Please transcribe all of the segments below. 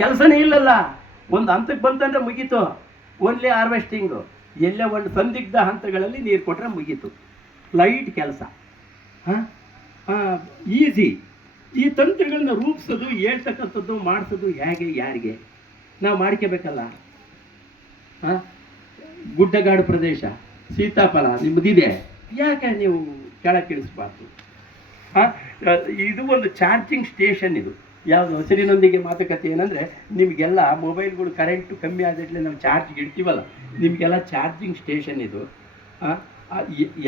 ಕೆಲಸನೇ ಇಲ್ಲಲ್ಲ. ಒಂದು ಹಂತಕ್ಕೆ ಬಂತಂದ್ರೆ ಮುಗೀತು. Only harvesting. ಎಲ್ಲೇ ಒಂದು ಸಂದಿಗ್ಧ ಹಂತಗಳಲ್ಲಿ ನೀರು ಕೊಟ್ಟರೆ ಮುಗೀತು. ಲೈಟ್ ಕೆಲಸ, ಈಸಿ. ಈ ತಂತ್ರಗಳನ್ನ ರೂಪಿಸೋದು, ಹೇಳ್ತಕ್ಕಂಥದ್ದು, ಮಾಡಿಸೋದು ಹೇಗೆ, ಯಾರಿಗೆ? ನಾವು ಮಾಡ್ಕೋಬೇಕಲ್ಲ. ಗುಡ್ಡಗಾಡು ಪ್ರದೇಶ, ಸೀತಾಫಲ ನಿಮ್ಮದಿದೆ, ಯಾಕೆ ನೀವು ಕೆಳಕ್ಕಿಳಿಸ್ಬಾರ್ದು? ಇದು ಒಂದು ಚಾರ್ಜಿಂಗ್ ಸ್ಟೇಷನ್. ಇದು ಯಾವುದು ಹಸಿರಿನೊಂದಿಗೆ ಮಾತುಕತೆ ಏನಂದರೆ, ನಿಮಗೆಲ್ಲ ಮೊಬೈಲ್ಗಳು ಕರೆಂಟು ಕಮ್ಮಿ ಆದಾಗಲೇ ನಾವು ಚಾರ್ಜ್ಗೆ ಇಡ್ತೀವಲ್ಲ, ನಿಮಗೆಲ್ಲ ಚಾರ್ಜಿಂಗ್ ಸ್ಟೇಷನ್ ಇದು.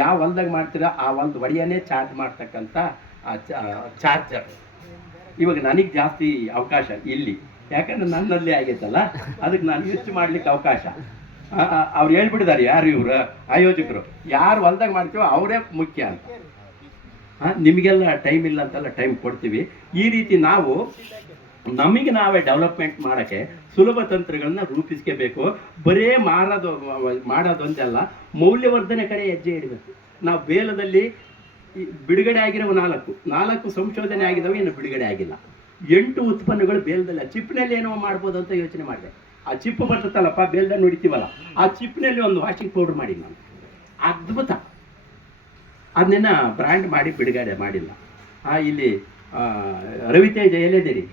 ಯಾವ ಹೊಲ್ದಾಗ ಮಾಡ್ತೀರಾ ಆ ಹೊಲ್ದ ಒಡೆಯನೇ ಚಾರ್ಜ್ ಮಾಡ್ತಕ್ಕಂಥ ಚಾರ್ಜರ್. ಇವಾಗ ನನಗೆ ಜಾಸ್ತಿ ಅವಕಾಶ ಇಲ್ಲಿ, ಯಾಕಂದ್ರೆ ನನ್ನಲ್ಲೇ ಆಗೈತಲ್ಲ, ಅದಕ್ಕೆ ನಾನು ಹೆಚ್ಚು ಮಾಡಲಿಕ್ಕೆ ಅವಕಾಶ. ಅವ್ರು ಹೇಳ್ಬಿಟ್ಟಿದ್ದಾರೆ, ಯಾರು ಇವರು ಆಯೋಜಕರು, ಯಾರು ಹೊಲ್ದಾಗ ಮಾಡ್ತೀವೋ ಅವರೇ ಮುಖ್ಯ ಅಂತ. ನಿಮಗೆಲ್ಲ ಟೈಮ್ ಇಲ್ಲ ಅಂತೆಲ್ಲ ಟೈಮ್ ಕೊಡ್ತೀವಿ. ಈ ರೀತಿ ನಾವು ನಮಗೆ ನಾವೇ ಡೆವಲಪ್ಮೆಂಟ್ ಮಾಡೋಕ್ಕೆ ಸುಲಭ ತಂತ್ರಗಳನ್ನ ರೂಪಿಸ್ಕೋಬೇಕು. ಬರೇ ಮಾಡೋದೊಂದಲ್ಲ, ಮೌಲ್ಯವರ್ಧನೆ ಕಡೆ ಹೆಜ್ಜೆ ಇಡಬೇಕು. ನಾವು ಬೇಲದಲ್ಲಿ ಬಿಡುಗಡೆ ಆಗಿರೋ ನಾಲ್ಕು ಸಂಶೋಧನೆ ಆಗಿದ್ದಾವೆ, ಇನ್ನು ಬಿಡುಗಡೆ ಆಗಿಲ್ಲ. 8 ಉತ್ಪನ್ನಗಳು ಬೇಲದಲ್ಲಿ. ಆ ಚಿಪ್ನಲ್ಲಿ ಏನೋ ಮಾಡ್ಬೋದು ಅಂತ ಯೋಚನೆ ಮಾಡಿದೆ. ಆ ಚಿಪ್ಪು ಬರ್ತತ್ತಲ್ಲಪ್ಪ, ಬೇಲ್ದಲ್ಲಿ ನೋಡಿತೀವಲ್ಲ, ಆ ಚಿಪ್ನಲ್ಲಿ ಒಂದು ವಾಷಿಂಗ್ ಪೌಡ್ರ್ ಮಾಡಿ ನಾನು, ಅದ್ಭುತ. ಅದನ್ನೇನ ಬ್ರ್ಯಾಂಡ್ ಮಾಡಿ ಬಿಡುಗಡೆ ಮಾಡಿಲ್ಲ. ಇಲ್ಲಿ ರವಿತೇಜ ಎಲ್ಲಿದ್ದೀರಿ?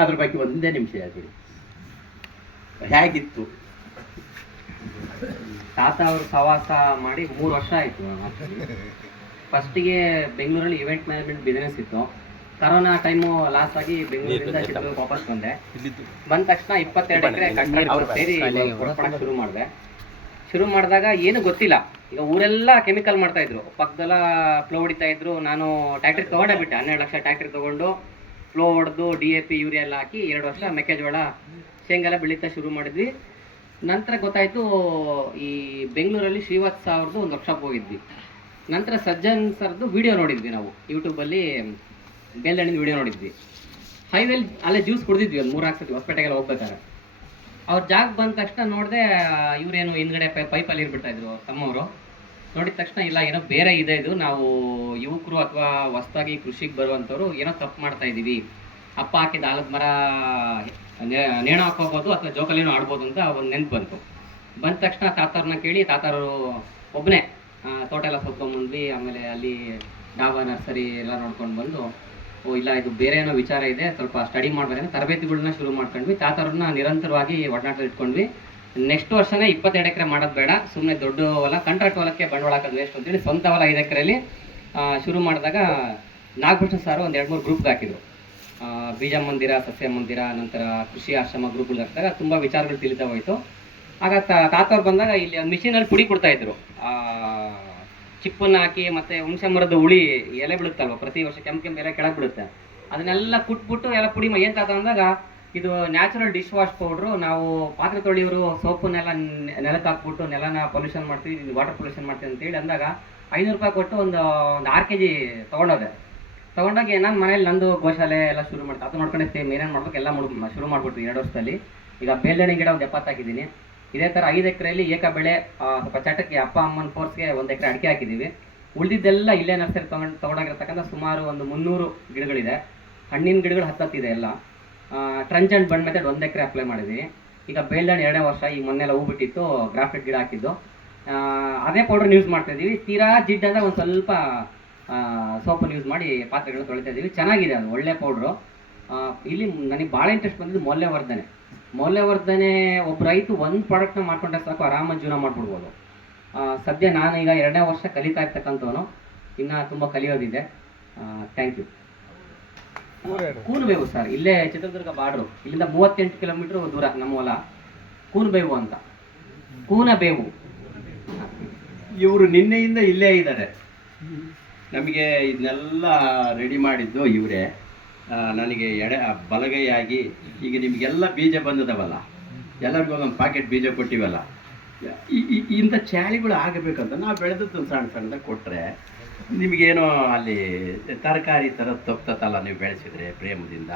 ಅದ್ರ ಬಗ್ಗೆ ಒಂದೇ ನಿಮಿಷ ಹೇಳ್ತೀರಿ, ಹೇಗಿತ್ತು? ತಾತ ಅವರು ಸವಾಸ ಮಾಡಿ 3 ವರ್ಷ ಆಯಿತು. ಫಸ್ಟಿಗೆ ಬೆಂಗಳೂರಲ್ಲಿ ಇವೆಂಟ್ ಮ್ಯಾನೇಜ್ಮೆಂಟ್ ಬಿಸ್ನೆಸ್ ಇತ್ತು. ಕರೋನಾ ಟೈಮು ಲಾಸ್ ಆಗಿ ಬೆಂಗಳೂರಿಂದ ಚಿತ್ರದುರ್ಗ ವಾಪಸ್ ಬಂದ ತಕ್ಷಣ 22 ಎಕರೆ ಕಾಂಟ್ರಾಕ್ಟ್ ಸೇರಿ ಶುರು ಮಾಡಿದಾಗ ಏನು ಗೊತ್ತಿಲ್ಲ. ಈಗ ಊರೆಲ್ಲ ಕೆಮಿಕಲ್ ಮಾಡ್ತಾ ಇದ್ರು, ಪಕ್ಕದೆಲ್ಲ ಫ್ಲೋ ಹೊಡಿತಾ ಇದ್ರು. ನಾನು ಟ್ಯಾಕ್ಟ್ರಿ ತೊಗೊಂಡೇ ಬಿಟ್ಟೆ. 12 ಲಕ್ಷ ಟ್ಯಾಕ್ಟ್ರಿ ತೊಗೊಂಡು ಫ್ಲೋ ಹೊಡೆದು DAP ಯೂರಿಯಾ ಎಲ್ಲ ಹಾಕಿ 2 ವರ್ಷ ಮೆಕ್ಕೆಜೋಳ ಶೇಂಗೆಲ್ಲ ಬೆಳೀತಾ ಶುರು ಮಾಡಿದ್ವಿ. ನಂತರ ಗೊತ್ತಾಯಿತು, ಈ ಬೆಂಗಳೂರಲ್ಲಿ ಶ್ರೀವತ್ಸ ಅವ್ರದ್ದು ಒಂದು ವರ್ಕ್ಶಾಪ್ ಹೋಗಿದ್ವಿ. ನಂತರ ಸಜ್ಜನ್ ಸರ್ದು ವಿಡಿಯೋ ನೋಡಿದ್ವಿ ನಾವು ಯೂಟ್ಯೂಬಲ್ಲಿ, ಬೇಲ್ದಣ್ಣಿನ ವಿಡಿಯೋ ನೋಡಿದ್ವಿ. ಹೈವೇಲಿ ಅಲ್ಲೇ ಜ್ಯೂಸ್ ಕುಡಿದಿದ್ವಿ ಒಂದು 3-4 ಸತಿ ಹೊಸಪೇಟೆಗೆಲ್ಲ ಹೋಗ್ಬೇಕಾದ್ರೆ. ಅವ್ರ ಜಾಗ ಬಂದ ತಕ್ಷಣ ನೋಡಿದೆ, ಇವರೇನು ಹಿಂದ್ಗಡೆ ಪೈಪಲ್ಲಿ ಇರ್ಬಿಡ್ತಾಯಿದ್ರು ತಮ್ಮವರು. ನೋಡಿದ ತಕ್ಷಣ ಇಲ್ಲ, ಏನೋ ಬೇರೆ ಇದೆ ಇದು, ನಾವು ಯುವಕರು ಅಥವಾ ಹೊಸದಾಗಿ ಕೃಷಿಗೆ ಬರುವಂಥವ್ರು ಏನೋ ತಪ್ಪು ಮಾಡ್ತಾ ಇದ್ದೀವಿ. ಅಪ್ಪ ಹಾಕಿದ ಆಲದ ಮರ ನೇಣು ಹಾಕೋಬೋದು ಅಥವಾ ಜೋಕಲಿನೂ ಆಡ್ಬೋದು ಅಂತ ಒಂದು ನೆನಪು ಬಂದ ತಕ್ಷಣ ತಾತವ್ರನ್ನ ಕೇಳಿ, ತಾತವರು ಒಬ್ಬನೇ ತೋಟ ಎಲ್ಲ ಸುತ್ಕೊಂಡ್ಬಂದ್ವಿ. ಆಮೇಲೆ ಅಲ್ಲಿ ಡಾಬಾ ನರ್ಸರಿ ಎಲ್ಲ ನೋಡ್ಕೊಂಡು ಬಂದು, ಓ ಇಲ್ಲ ಇದು ಬೇರೆ ಏನೋ ವಿಚಾರ ಇದೆ, ಸ್ವಲ್ಪ ಸ್ಟಡಿ ಮಾಡ್ಬೇಕಂದ್ರೆ ತರಬೇತಿಗಳನ್ನ ಶುರು ಮಾಡ್ಕೊಂಡ್ವಿ. ತಾತವ್ರನ್ನ ನಿರಂತರವಾಗಿ ಒಡನಾಟದಲ್ಲಿ ಇಟ್ಕೊಂಡ್ವಿ. ನೆಕ್ಸ್ಟ್ ವರ್ಷನೇ 22 ಎಕರೆ ಮಾಡೋದು ಬೇಡ, ಸುಮ್ಮನೆ ದೊಡ್ಡ ಹೊಲ, ಕಾಂಟ್ರಾಕ್ಟ್ ಹೊಲಕ್ಕೆ ಬಂಡವಾಳ ಹಾಕೋದು ವೇಸ್ಟ್ ಅಂತೇಳಿ ಸ್ವಂತ ಹೊಲ 5 ಎಕರೆಯಲ್ಲಿ ಶುರು ಮಾಡಿದಾಗ ನಾಗಭೂಷಣ್ ಸಾರು ಒಂದು 2-3 ಗ್ರೂಪ್ಗೆ ಹಾಕಿದ್ರು. ಬೀಜ ಮಂದಿರ, ಸಸ್ಯ ಮಂದಿರ, ನಂತರ ಕೃಷಿ ಆಶ್ರಮ ಗ್ರೂಪ್ಗಳು ಹಾಕಿದಾಗ ತುಂಬ ವಿಚಾರಗಳು ತಿಳಿತಾ ಹೋಯಿತು. ಆಗ ತಾತವ್ರು ಬಂದಾಗ ಇಲ್ಲಿ ಒಂದು ಮಿಷಿನಲ್ಲಿ ಪುಡಿ ಕೊಡ್ತಾಯಿದ್ರು. ಚಿಪ್ಪನ್ನು ಹಾಕಿ ಮತ್ತು ಹುಣಸೆ ಮರದ ಹುಳಿ ಎಲೆ ಬಿಡುತ್ತಲ್ವ, ಪ್ರತಿ ವರ್ಷ ಕೆಂಪು ಎಲೆ ಕೆಳಗೆ ಬಿಡುತ್ತೆ, ಅದನ್ನೆಲ್ಲ ಕುಟ್ಬಿಟ್ಟು ಎಲ್ಲ ಪುಡಿ ಏನು ತಾತ ಅಂದಾಗ, ಇದು ನ್ಯಾಚುರಲ್ ಡಿಶ್ ವಾಶ್ ಪೌಡ್ರು. ನಾವು ಪಾತ್ರೆ ತೊಳೆಯೋರು ಸೋಪನ್ನೆಲ್ಲ ನೆಲಕ್ಕೆ ಹಾಕ್ಬಿಟ್ಟು ನೆಲನ ಪೊಲ್ಯೂಷನ್ ಮಾಡ್ತೀವಿ, ವಾಟರ್ ಪೊಲ್ಯೂಷನ್ ಮಾಡ್ತೀವಿ ಅಂತೇಳಿ ಅಂದಾಗ 500 ರೂಪಾಯಿ ಕೊಟ್ಟು ಒಂದು 6 kg ತೊಗೊಂಡೋಗಿ ನಾನು ಮನೇಲಿ ನಂದು ಗೋಶಾಲೆ ಎಲ್ಲ ಶುರು ಮಾಡ್ತಾ ಅದು ನೋಡ್ಕೊಂಡಿರ್ತೀವಿ. ಏನೇನು ಮಾಡ್ಬೇಕು ಎಲ್ಲ ಶುರು ಮಾಡ್ಬಿಟ್ವಿ 2 ವರ್ಷದಲ್ಲಿ. ಈಗ ಬೇಲ್ದಣ್ಣಿ ಗಿಡ ಒಂದು 70 ಹಾಕಿದ್ದೀನಿ. ಇದೇ ಥರ 5 ಎಕರೆಯಲ್ಲಿ ಏಕ ಬೆಳೆ, ಸ್ವಲ್ಪ ಚಟಕ್ಕೆ ಅಪ್ಪ ಅಮ್ಮನ ಫೋರ್ಸ್ಗೆ 1 ಎಕರೆ ಅಡಿಕೆ ಹಾಕಿದ್ದೀವಿ. ಉಳಿದಿದ್ದೆಲ್ಲ ಇಲ್ಲೇ ನರ್ಸರಿ ತೊಗೊಂಡಾಗಿರ್ತಕ್ಕಂಥ ಸುಮಾರು ಒಂದು 300 ಗಿಡಗಳಿದೆ. ಹಣ್ಣಿನ ಗಿಡಗಳು 10 ಇದೆ ಎಲ್ಲ. ಟ್ರಂಚ್ ಆ್ಯಂಡ್ ಬಂಡ್ ಮೆಥಡ್ 1 ಎಕರೆ ಅಪ್ಲೈ ಮಾಡಿದ್ವಿ. ಈಗ ಬೇಲ್ದಣ್ಣಿ 2ನೇ ವರ್ಷ, ಈಗ ಮೊನ್ನೆಲ್ಲ ಹೂ ಬಿಟ್ಟಿತ್ತು, ಗ್ರಾಫ್ಟೆಡ್ ಗಿಡ ಹಾಕಿದ್ದು. ಅದೇ ಪೌಡ್ರನ್ನ ಯೂಸ್ ಮಾಡ್ತಾಯಿದ್ದೀವಿ. ತೀರಾ ಜಿಡ್ಡಂದಾಗ ಒಂದು ಸ್ವಲ್ಪ ಸೋಪನ್ನು ಯೂಸ್ ಮಾಡಿ ಪಾತ್ರೆಗಳನ್ನ ತೊಳಿತಾ ಇದ್ದೀವಿ. ಚೆನ್ನಾಗಿದೆ, ಅದು ಒಳ್ಳೆ ಪೌಡ್ರು. ಇಲ್ಲಿ ನನಗೆ ಭಾಳ ಇಂಟ್ರೆಸ್ಟ್ ಬಂದಿದ್ದು ಮೌಲ್ಯವರ್ಧನೆ. ಒಬ್ಬ ರೈತ ಒಂದು ಪ್ರಾಡಕ್ಟ್ನ ಮಾಡ್ಕೊಂಡ್ರೆ ಸಾಕು, ಆರಾಮಾಗಿ ಜೀವನ ಮಾಡ್ಬಿಡ್ಬೋದು. ಸದ್ಯ ನಾನು ಈಗ 2ನೇ ವರ್ಷ ಕಲಿತಾ ಇರ್ತಕ್ಕಂಥವನು, ಇನ್ನೂ ತುಂಬ ಕಲಿಯೋದಿದೆ. Thank you. ಕೂನಬೇವು ಸರ್, ಇಲ್ಲೇ ಚಿತ್ರದುರ್ಗ ಬಾರ್ಡ್ರು, ಇಲ್ಲಿಂದ 38 ಕಿಲೋಮೀಟ್ರ್ ದೂರ ನಮ್ಮ ಹೊಲ. ಕೂನಬೇವು ಅಂತ, ಕೂನಬೇವು. ಇವರು ನಿನ್ನೆಯಿಂದ ಇಲ್ಲೇ ಇದ್ದಾರೆ. ನಮಗೆ ಇದನ್ನೆಲ್ಲ ರೆಡಿ ಮಾಡಿದ್ದು ಇವರೇ. ನನಗೆ ಬಲಗೈಯಾಗಿ ಈಗ ನಿಮಗೆಲ್ಲ ಬೀಜ ಬಂದದವಲ್ಲ, ಎಲ್ಲರಿಗೂ ಒಂದೊಂದು ಪಾಕೆಟ್ ಬೀಜ ಕೊಟ್ಟಿವಲ್ಲ, ಇಂಥ ಚಾಳಿಗಳು ಆಗಬೇಕಂತ ನಾವು ಬೆಳೆದದ್ದು ಸಣ್ಣದಾಗ ಕೊಟ್ಟರೆ ನಿಮಗೇನೋ ಅಲ್ಲಿ ತರಕಾರಿ ಥರ ತಪ್ತಲ್ಲ ನೀವು ಬೆಳೆಸಿದ್ರೆ ಪ್ರೇಮದಿಂದ.